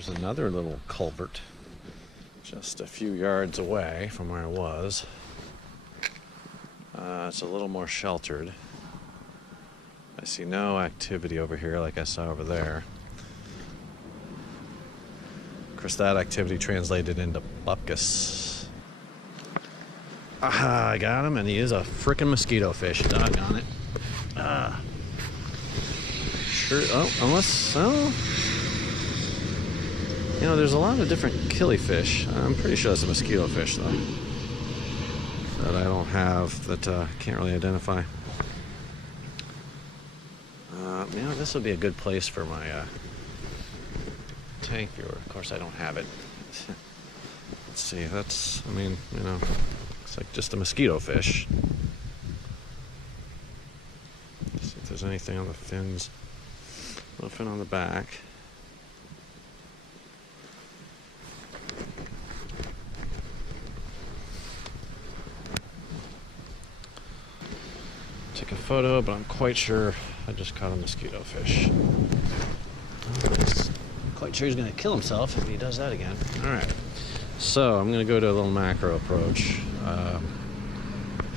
There's another little culvert just a few yards away from where I was. It's a little more sheltered. I see no activity over here like I saw over there. Of course, that activity translated into bupkis. Aha, I got him, and he is a frickin' mosquito fish. Doggone it. Sure, you know, there's a lot of different killifish. I'm pretty sure that's a mosquito fish, though, that I don't have, that I can't really identify. You know, this would be a good place for my tank viewer. Of course, I don't have it. Let's see, that's, I mean, you know, it's like just a mosquito fish. Let's see if there's anything on the fins. No fin on the back. Take a photo, but I'm quite sure I just caught a mosquito fish. Quite sure he's going to kill himself if he does that again. Alright, so I'm going to go to a little macro approach,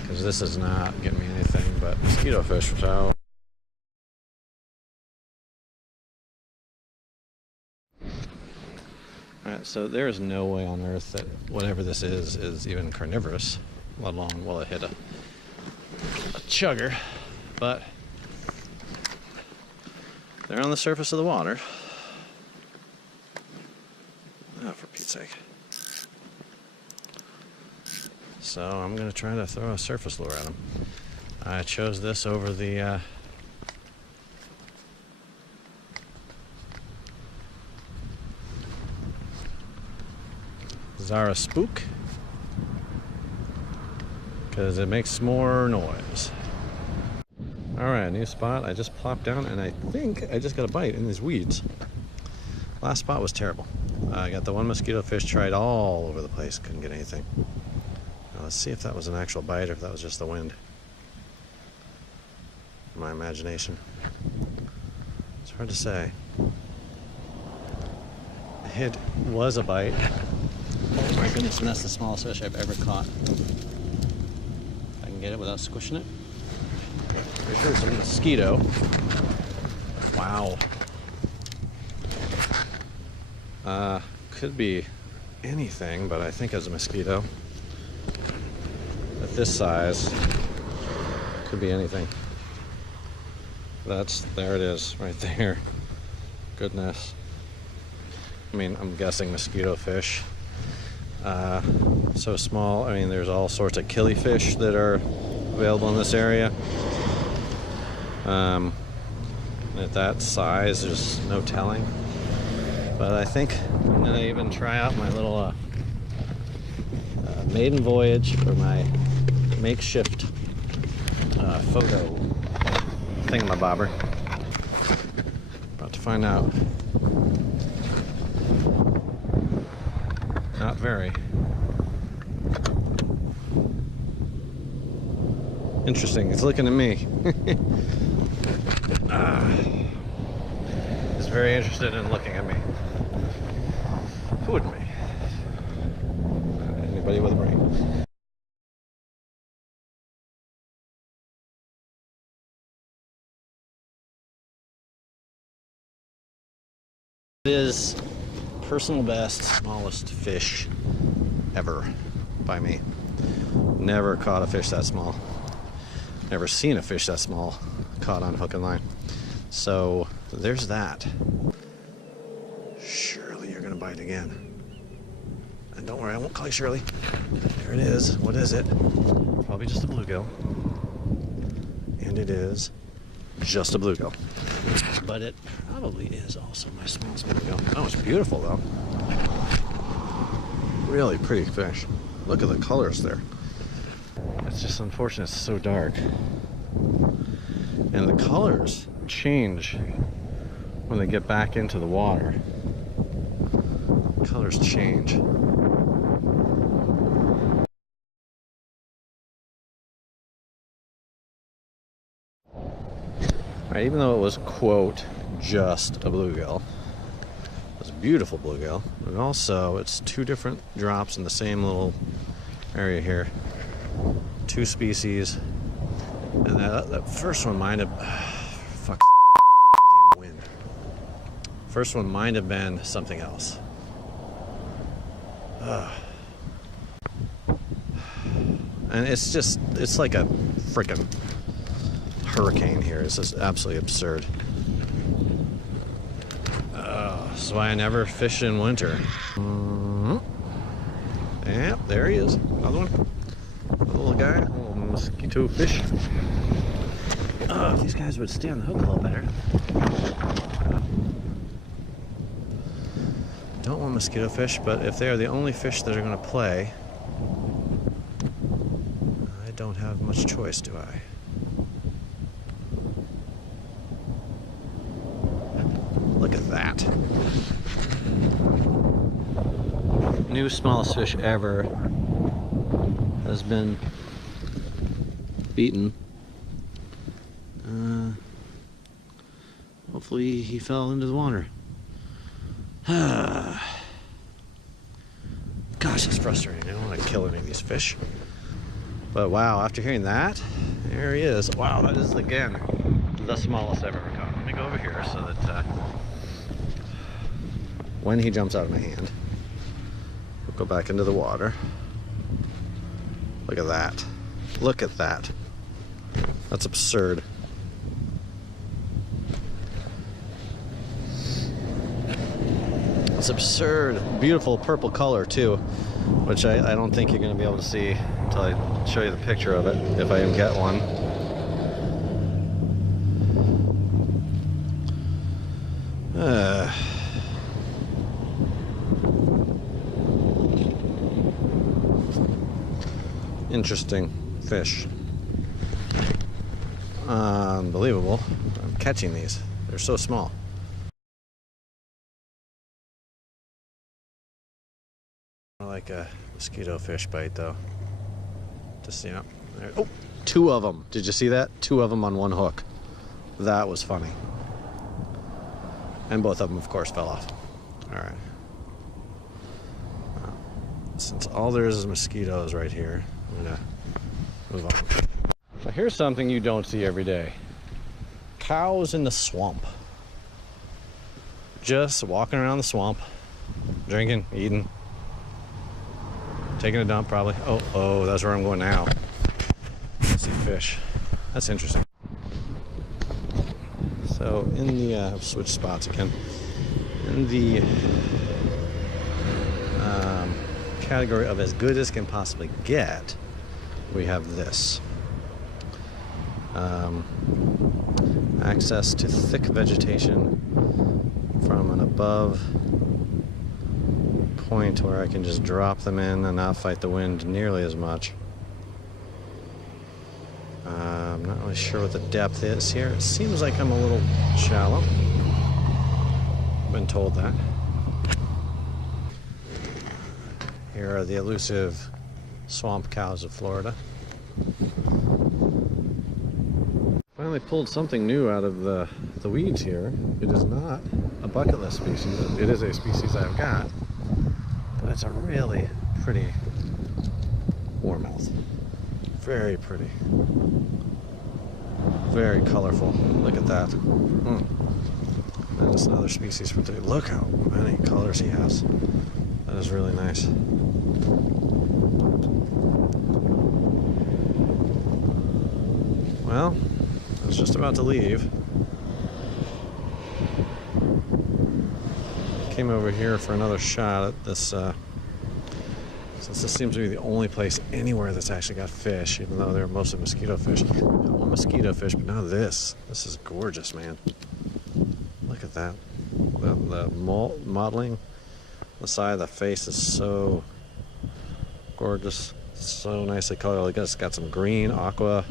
because this is not getting me anything but mosquito fish, which I'll... Alright, so there is no way on earth that whatever this is even carnivorous, let alone will it hit a chugger, but they're on the surface of the water. Oh, for Pete's sake. So I'm going to try to throw a surface lure at them. I chose this over the Zara Spook, because it makes more noise. Alright, new spot. I just plopped down and I think I just got a bite in these weeds. Last spot was terrible. I got the one mosquito fish, tried all over the place, couldn't get anything. Now let's see if that was an actual bite or if that was just the wind. My imagination. It's hard to say. It was a bite. Oh my goodness, and that's the smallest fish I've ever caught. If I can get it without squishing it. Pretty sure it's a mosquito. Wow. Could be anything, but I think it's a mosquito. At this size, could be anything. There it is, right there. Goodness. I mean, I'm guessing mosquito fish. So small. I mean, there's all sorts of killifish that are available in this area. At that size, there's no telling. But I think I'm gonna even try out my little maiden voyage for my makeshift photo thingamabobber. About to find out. Not very. Interesting, he's looking at me. He's very interested in looking at me. Who wouldn't be? Anybody with a brain. It is personal best, smallest fish ever by me. Never caught a fish that small. Never seen a fish that small caught on hook and line. So there's that. Surely you're gonna bite again. And don't worry, I won't call you Shirley. There it is. What is it? Probably just a bluegill. And it is just a bluegill. But it probably is also my smallest bluegill. Oh, it's beautiful though. Really pretty fish. Look at the colors there. It's just unfortunate it's so dark. And the colors change when they get back into the water. Colors change. Alright, even though it was, quote, just a bluegill, it was beautiful bluegill. And also, it's two different drops in the same little area here. Two species. And that first one might have... fuck. Damn wind. First one might have been something else. And it's like a freaking hurricane here. It's just absolutely absurd. That's why I never fish in winter. Yep, there he is. Another one. A little guy, a little mosquito fish. If these guys would stay on the hook a little better. Don't want mosquito fish, but if they are the only fish that are going to play, I don't have much choice, do I? Look at that. New smallest fish ever has been beaten. Hopefully he fell into the water. Gosh, it's frustrating. I don't want to kill any of these fish. But wow, after hearing that, there he is. Wow, that is again the smallest I've ever caught. Let me go over here so that when he jumps out of my hand, we'll go back into the water. Look at that. Look at that. That's absurd. It's absurd. Beautiful purple color too, which I don't think you're going to be able to see until I show you the picture of it, if I even get one. Interesting fish. Unbelievable. I'm catching these. They're so small. I like a mosquito fish bite though. Just, you know, there. Oh, two of them. Did you see that? Two of them on one hook. That was funny. And both of them, of course, fell off. All right. Since all there is mosquitoes right here, I'm gonna move on. So here's something you don't see every day. Cows in the swamp. Just walking around the swamp, drinking, eating, taking a dump probably. Oh, that's where I'm going now. I see fish. That's interesting. So in the, I've switched spots again. In the category of as good as can possibly get, we have this. Access to thick vegetation from an above point where I can just drop them in and not fight the wind nearly as much. I'm not really sure what the depth is here. It seems like I'm a little shallow. I've been told that. Here are the elusive swamp cows of Florida. Finally pulled something new out of the weeds here. It is not a bucket list species. It is a species I've got, but it's a really pretty warmouth. Very pretty. Very colorful. Look at that. That is another species for today. Look how many colors he has. That is really nice. Well, I was just about to leave. Came over here for another shot at this, since this seems to be the only place anywhere that's actually got fish, even though they're mostly mosquito fish. I want mosquito fish, but now this. This is gorgeous, man. Look at that. The modeling, the side of the face is so gorgeous. So nicely colored. It's got some green, aqua,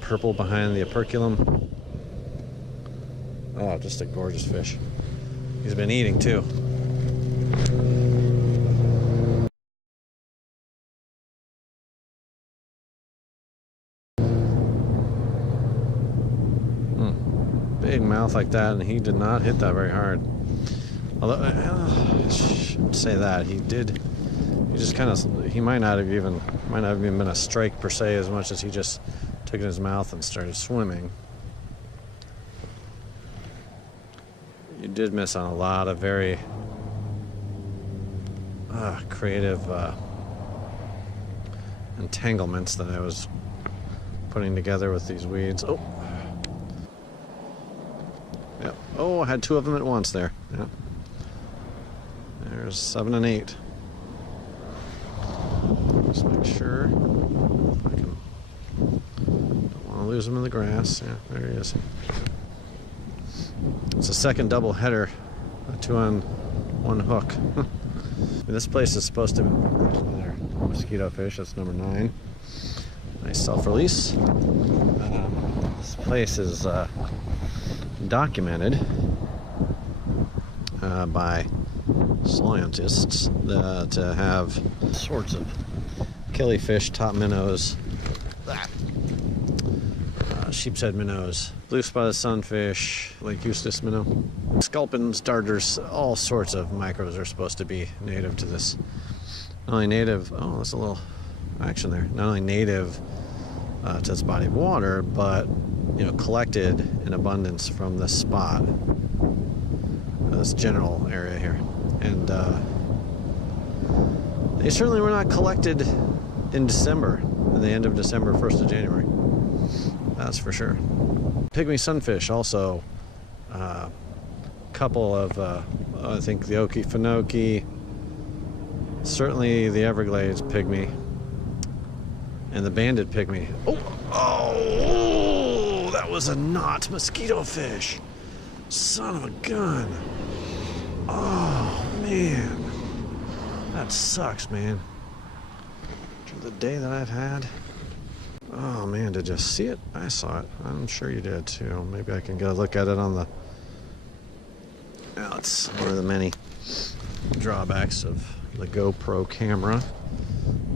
purple behind the operculum. Oh, just a gorgeous fish. He's been eating too. Big mouth like that, and he did not hit that very hard. Although, I shouldn't say that. He just kind of, he might not have even been a strike per se, as much as he just took it in his mouth and started swimming. You did miss on a lot of very creative entanglements that I was putting together with these weeds. Oh, yeah. Oh, I had two of them at once there. Yeah. There's 7 and 8. Just make sure I can. Don't want to lose them in the grass. Yeah, there he is. It's a second double header, 2 on 1 hook. This place is supposed to be another mosquito fish. That's number 9. Nice self-release. This place is documented by scientists to have sorts of killifish, top minnows, sheep's head minnows, blue spotted sunfish, Lake Eustis minnow, sculpins, darters, all sorts of micros are supposed to be native to this. Not only native, oh, there's a little action there. Not only native to this body of water, but collected in abundance from this spot, this general area here. And they certainly were not collected in December, at the end of December, 1st of January. That's for sure. Pygmy sunfish also, couple of, I think the Okefenokee, certainly the Everglades pygmy, and the banded pygmy. Oh, that was a not mosquito fish. Son of a gun. Oh, man. That sucks, man. For the day that I've had. Oh, man, did you see it? I saw it. I'm sure you did, too. Maybe I can get a look at it on the... Now, it's one of the many drawbacks of the GoPro camera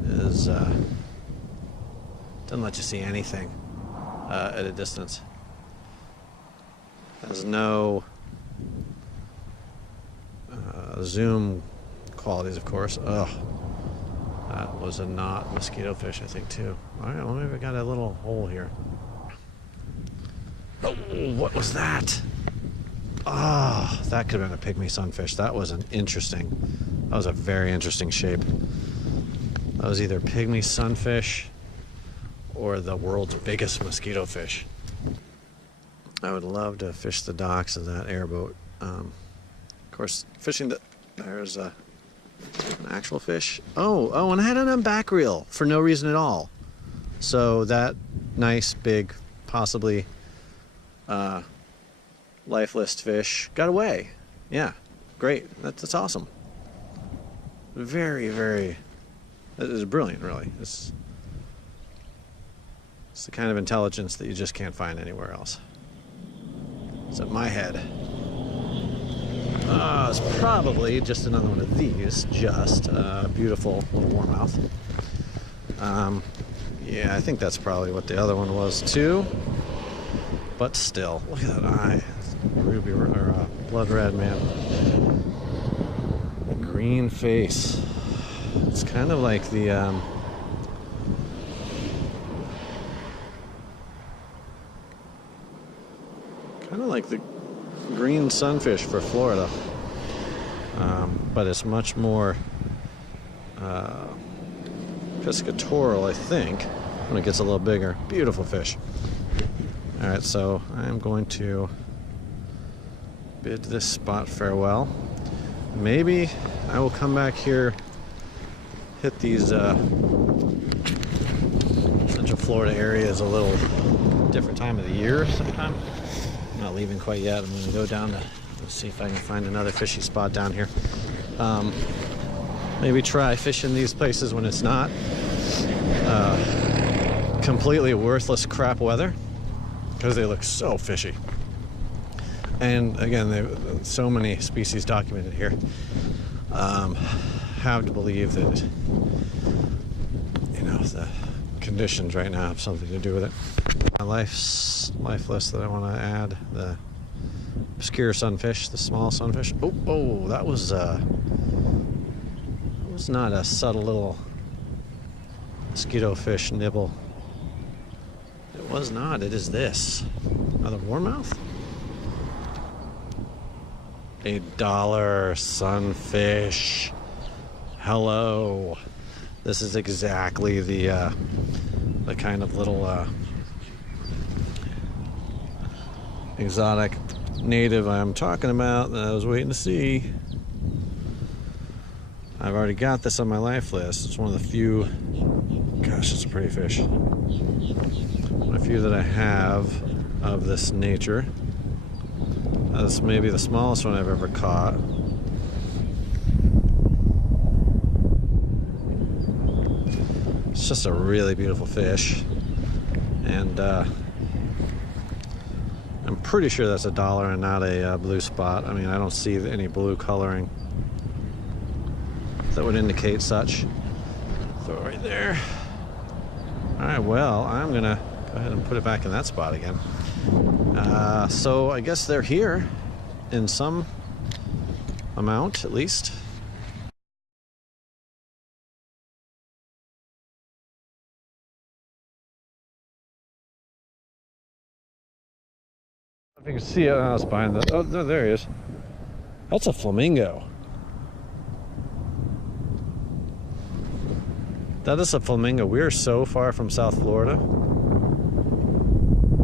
is doesn't let you see anything at a distance. Has no zoom qualities, of course. Ugh. That was a not mosquito fish, I think, too. All right, well, maybe I got a little hole here. Oh, what was that? Oh, that could have been a pygmy sunfish. That was an interesting, that was a very interesting shape. That was either pygmy sunfish or the world's biggest mosquito fish. I would love to fish the docks of that airboat. Of course, fishing the, there's an actual fish. Oh, and I had it on back reel for no reason at all. So that nice, big, possibly lifeless fish got away. Yeah, great. That's awesome. Very, very, it is brilliant, really. It's the kind of intelligence that you just can't find anywhere else. Except my head. It's probably just another one of these. Just a beautiful little warmouth. Yeah, I think that's probably what the other one was too. But still, look at that eye. Ruby or blood red, man. The green face. It's kind of like the green sunfish for Florida, but it's much more piscatorial, I think, when it gets a little bigger. Beautiful fish. All right, so I'm going to bid this spot farewell. Maybe I will come back here, hit these Central Florida areas a little different time of the year sometime. I'm not leaving quite yet. I'm going to go down to, let's see if I can find another fishy spot down here. Maybe try fishing these places when it's not completely worthless crap weather, because they look so fishy. And again, so many species documented here. Have to believe that, the conditions right now have something to do with it. My life list that I want to add, the obscure sunfish, the small sunfish. Oh, that was not a subtle little mosquito fish nibble. It was not. It is this. Another warmouth? $1 sunfish. Hello. This is exactly the kind of little exotic native I'm talking about that I was waiting to see. I've already got this on my life list. It's one of the few, gosh, it's a pretty fish. One of the few that I have of this nature. This may be the smallest one I've ever caught. It's just a really beautiful fish. And I'm pretty sure that's $1 and not a blue spot. I mean, I don't see any blue coloring that would indicate such. Throw it right there. All right, well, I'm gonna go ahead and put it back in that spot again. So I guess they're here in some amount, at least. If you can see it, I was behind that. Oh, no, there he is. That's a flamingo. That is a flamingo. We are so far from South Florida.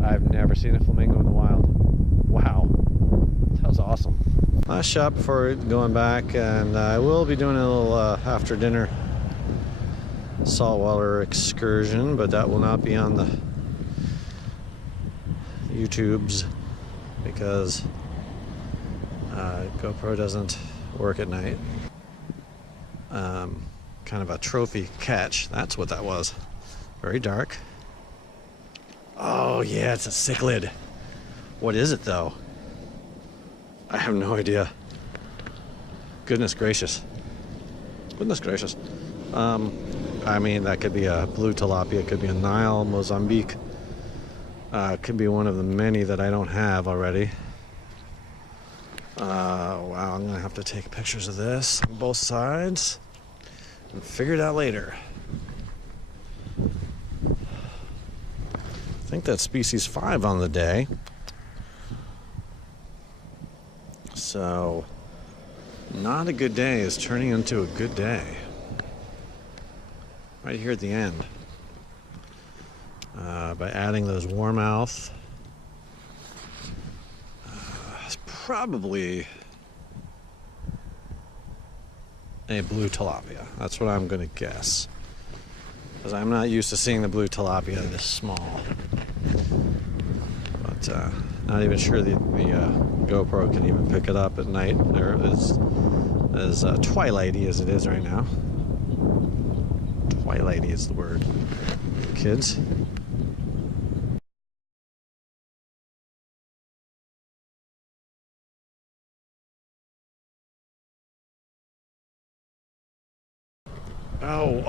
I've never seen a flamingo in the wild. Wow. That was awesome. Last shot before going back, and I will be doing a little after dinner saltwater excursion, but that will not be on the YouTubes because GoPro doesn't work at night. Kind of a trophy catch. That's what that was. Very dark. Oh yeah, it's a cichlid. What is it though? I have no idea. Goodness gracious. Goodness gracious. I mean, that could be a blue tilapia, it could be a Nile, Mozambique. It could be one of the many that I don't have already. Wow, I'm gonna have to take pictures of this on both sides and figure it out later. I think that's species 5 on the day. So, not a good day is turning into a good day. Right here at the end. By adding those warmouth. It's probably a blue tilapia. That's what I'm going to guess. Because I'm not used to seeing the blue tilapia this small. But not even sure the GoPro can even pick it up at night. There is as twilighty as it is right now. Twilighty is the word, kids.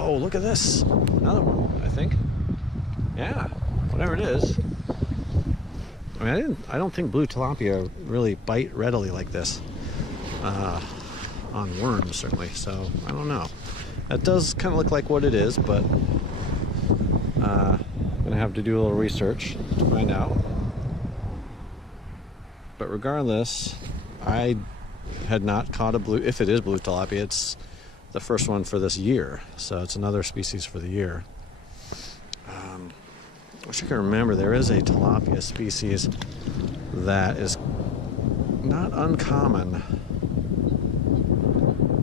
Oh, look at this. Another one, I think. Yeah, whatever it is. I mean, I don't think blue tilapia really bite readily like this. On worms, certainly, so I don't know. That does kind of look like what it is, but I'm gonna have to do a little research to find out. But regardless, I had not caught a blue, if it is blue tilapia, it's the first one for this year, so it's another species for the year. I wish I could remember, there is a tilapia species that is not uncommon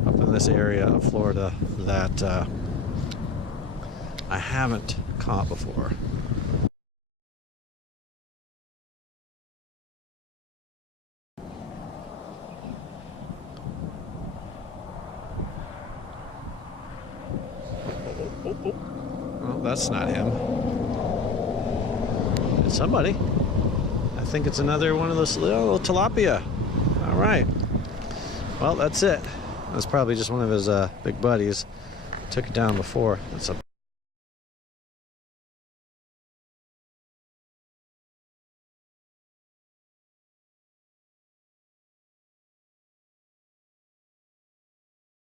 up in this area of Florida that I haven't caught before. Well, that's not him. It's somebody. I think it's another one of those little tilapia. All right. Well, that's it. That's probably just one of his big buddies. Took it down before. That's a